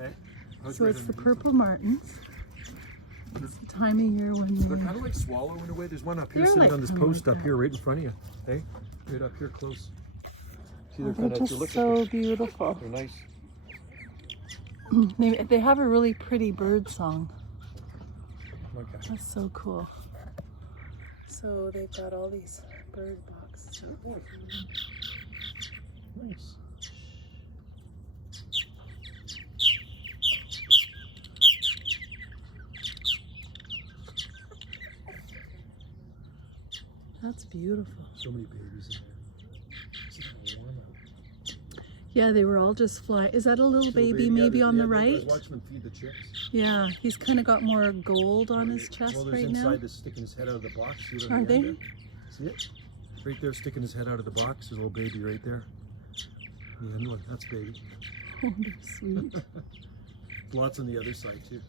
Okay. So it's the purple martins. It's the time of year when They're they... kind of like swallow in a way. There's one up here They're sitting like on this kinda post like up that. here right in front of you. Hey, right up here close. See, They're kind of, just so beautiful. they're nice. They have a really pretty bird song. Okay. That's so cool. So they've got all these bird boxes out there. Nice. That's beautiful. So many babies in there. It's warm out. Yeah, they were all just flying. Is that a little Little baby yeah, maybe there's- on the I was right? watching them feed the chicks. Yeah, he's kind of got more gold on his chest Well, there's right inside now. that's sticking his head out of the box. See it on Are the end they? there? See it? Right there, sticking his head out of the box. There's a little baby right there. The end one. That's baby. Oh, they're sweet. Lots on the other side too.